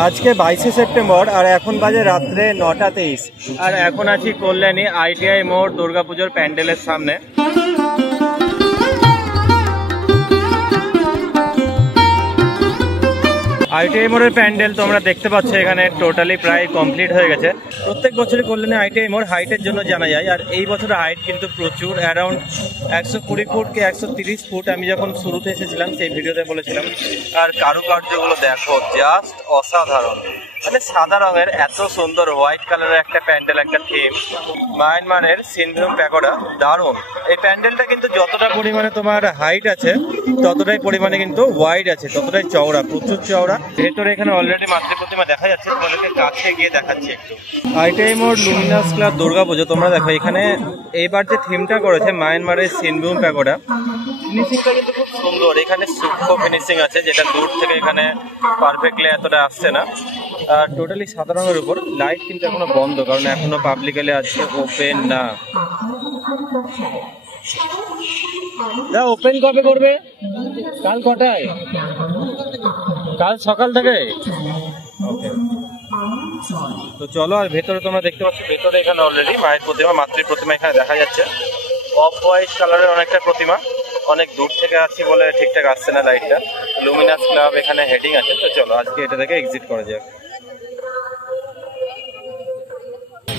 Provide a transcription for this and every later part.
আজকে 22শে সেপ্টেম্বর আর এখন বাজে রাত্রে 9:23 আর এখন আছি কল্যাণী ITI মোড় দুর্গাপুজোর প্যান্ডেলের সামনে। ITI মোড়ের প্যান্ডেল তোমরা দেখতে পাচ্ছ এখানে টোটালি প্রায় কমপ্লিট হয়ে গেছে। প্রত্যেক বছরই কল্যাণী ITI মোড় হাইটের জন্য জানা যায়, আর এই বছর হাইট কিন্তু প্রচুর, অ্যারাউন্ড 120 ফুট কি 130 ফুট। আমি যখন শুরুতে এসেছিলাম সেই ভিডিওতে বলেছিলাম। আর কারুকার্যগুলো দেখো, জাস্ট অসাধারণ। মানে সাদা রঙের এত সুন্দর হোয়াইট কালারের একটা প্যান্ডেল, একটা থিম, মায়ানমারের সিনভূম প্যাগোডা, দারুণ। এই প্যান্ডেলটা কিন্তু যতটা পরিমাণে তোমার হাইট আছে ততটাই পরিমাণে কিন্তু ওয়াইড আছে, ততটাই চওড়া, প্রচুর চওড়া। ভেতরে এখানে অলরেডি মাতৃ প্রতিমা দেখা যাচ্ছে, তোমাদেরকে কাছে গিয়ে দেখাচ্ছি একটু। ITI মোড় লুমিনাস ক্লাব দুর্গাপুজো, তোমরা দেখো এখানে এইবার যে থিমটা করেছে মায়ানমারের সিনভূম প্যাগোডা, ফিনিশিংটা কিন্তু খুব সুন্দর। এখানে সূক্ষ্ম ফিনিশিং আছে, যেটা দূর থেকে এখানে পারফেক্টলি এতটা আসছে না। আর টোটালি সাদা রঙের উপর, লাইট কিন্তু এখনো বন্ধ, কারণ এখনো পাবলিকালি আজকে ওপেন না। ওপেন কবে করবে? কাল কটায়? কাল সকাল থেকে। তো চলো, আর ভেতরে তোমরা দেখতে পাচ্ছ, ভেতরে এখানে অলরেডি মায়ের প্রতিমা, মাতৃ প্রতিমা এখানে দেখা যাচ্ছে। অফ হোয়াইট কালারের অনেকটা প্রতিমা, অনেক দূর থেকে আসছি বলে ঠিকঠাক আসছে না লাইটটা। লুমিনাস ক্লাব এখানে হেডিং আছে। তো চলো আজকে এটা থেকে এক্সিট করা যাক।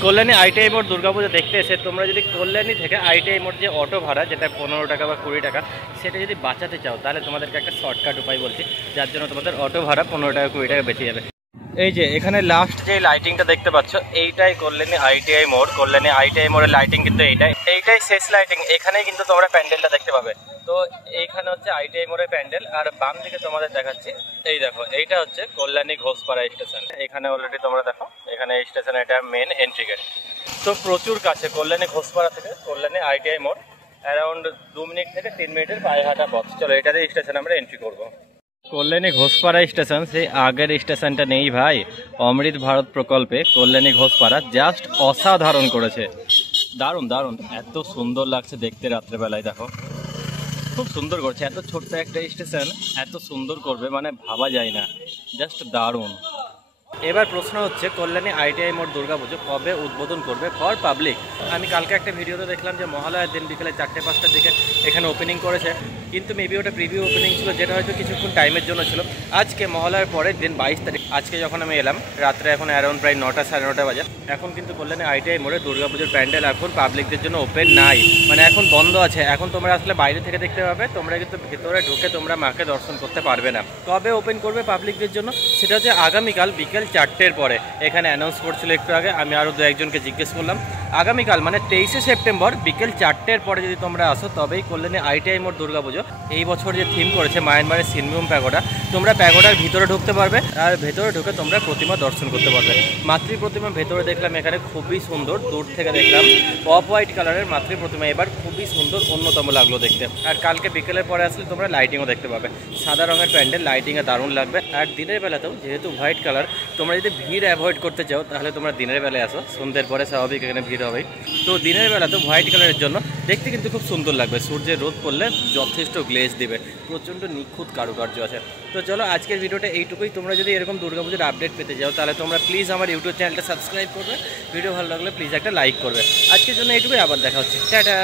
কল্যাণী ITI মোড় দুর্গাপুজো দেখতে এসে তোমরা যদি কল্যাণী থেকে ITI মোড় যে অটো ভাড়া, যেটা 15 টাকা বা 20 টাকা, সেটা যদি বাঁচাতে চাও তাহলে তোমাদেরকে একটা শর্টকাট উপায় বলছি, যার জন্য তোমাদের অটো ভাড়া 15 টাকা 20 টাকা বেঁচে যাবে। এই যে এখানে লাস্ট যে লাইটিংটা দেখতে পাচ্ছ, এইটাই কল্যাণী ITI মোড়। কল্যাণী ITI মোড়ের লাইটিং কিন্তু এইটাই শেষ লাইটিং। এখানেই কিন্তু তোমরা প্যান্ডেলটা দেখতে পাবে। তো এইখানে হচ্ছে ITI মোড়ের প্যান্ডেল, আর বাম দিকে তোমাদের দেখাচ্ছি, এই দেখো এইটা হচ্ছে কল্যাণী ঘোষপাড়া স্টেশন। এখানে অলরেডি তোমরা দেখো, এখানে এই স্টেশন, এটা মেন এন্ট্রি গেট। তো প্রচুর কাছে কল্যাণী ঘোষপাড়া থেকে কল্যাণী ITI মোড়, অ্যারাউন্ড 2 মিনিট থেকে 3 মিনিটের পায়ে হাঁটা পথ। চলো এটাতে স্টেশন আমরা এন্ট্রি করবো। কল্যাণী ঘোষপাড়া স্টেশন, সেই আগের স্টেশনটা নেই ভাই। অমৃত ভারত প্রকল্পে কল্যাণী ঘোষপাড়া জাস্ট অসাধারণ করেছে, দারুণ দারুণ। এত সুন্দর লাগছে দেখতে রাত্রেবেলায়, দেখো খুব সুন্দর করছে। এত ছোট্ট একটা স্টেশন এত সুন্দর করবে মানে ভাবা যায় না, জাস্ট দারুণ। এবার প্রশ্ন হচ্ছে, কল্যাণী ITI মোড় দুর্গাপুজো কবে উদ্বোধন করবে ফর পাবলিক? আমি কালকে একটা ভিডিওতে দেখলাম যে মহালয়ার দিন বিকেলে 4টে-5টার দিকে এখানে ওপেনিং করেছে, কিন্তু মেবি ওটা প্রিভিউ ওপেনিং ছিল, যেটা হয়তো কিছুক্ষণ টাইমের জন্য ছিল। আজকে মহালয়ার পরের দিন 22 তারিখ, আজকে যখন আমি এলাম রাত্রে, এখন অ্যারাউন্ড প্রায় 9টা সাড়ে 9টা বাজে, এখন কিন্তু কল্যাণী ITI মোড়ে দুর্গাপুজোর প্যান্ডেল এখন পাবলিকদের জন্য ওপেন নাই, মানে এখন বন্ধ আছে। এখন তোমরা আসলে বাইরে থেকে দেখতে পাবে, তোমরা কিন্তু ভেতরে ঢুকে তোমরা মাকে দর্শন করতে পারবে না। কবে ওপেন করবে পাবলিকদের জন্য সেটা হচ্ছে আগামীকাল বিকেল 4টের পরে। এখানে অ্যানাউন্স করছিল একটু আগে, আমি আরও 2-1জনকে জিজ্ঞেস করলাম। আগামীকাল মানে 23শে সেপ্টেম্বর বিকেল 4টের পরে যদি তোমরা আসো, তবেই কল্যাণী ITI মোড় দুর্গাপুজো। এই বছর যে থিম করেছে মায়ানমারের সিনভূম প্যাগোডা, তোমরা প্যাগোডার ভিতরে ঢুকতে পারবে, আর ভেতরে ঢুকে তোমরা প্রতিমা দর্শন করতে পারবে। মাতৃ প্রতিমা ভেতরে দেখলাম এখানে খুবই সুন্দর, দূর থেকে দেখলাম অফ হোয়াইট কালারের মাতৃ প্রতিমা, এবার খুবই সুন্দর, অন্যতম লাগলো দেখতে। আর কালকে বিকেলের পরে আসলে তোমরা লাইটিংও দেখতে পাবে, সাদা রঙের প্যান্ডেল, লাইটিংয়ে দারুণ লাগবে। আর দিনের বেলাতেও যেহেতু হোয়াইট কালার, তোমরা যদি ভিড় অ্যাভয়েড করতে চাও তাহলে তোমরা দিনের বেলায় আসো, সন্ধ্যের পরে স্বাভাবিক এখানে ভিড় হবেই। তো দিনের বেলাতেও হোয়াইট কালারের জন্য দেখতে কিন্তু খুব সুন্দর লাগবে, সূর্যের রোদ পড়লে যথেষ্ট গ্লেজ দিবে, প্রচণ্ড নিখুঁত কারুকার্য আছে। তো চলো আজকের ভিডিওটা এইটুকুই। তোমরা যদি এরকম দুর্গাপুজোর আপডেট পেতে চাও তাহলে তোমরা প্লিজ আমার ইউটিউব চ্যানেলটা সাবস্ক্রাইব করবে, ভিডিও ভালো লাগলে প্লিজ একটা লাইক করবে। আজকের জন্য এইটুকুই, আবার দেখা হচ্ছে, টাটা।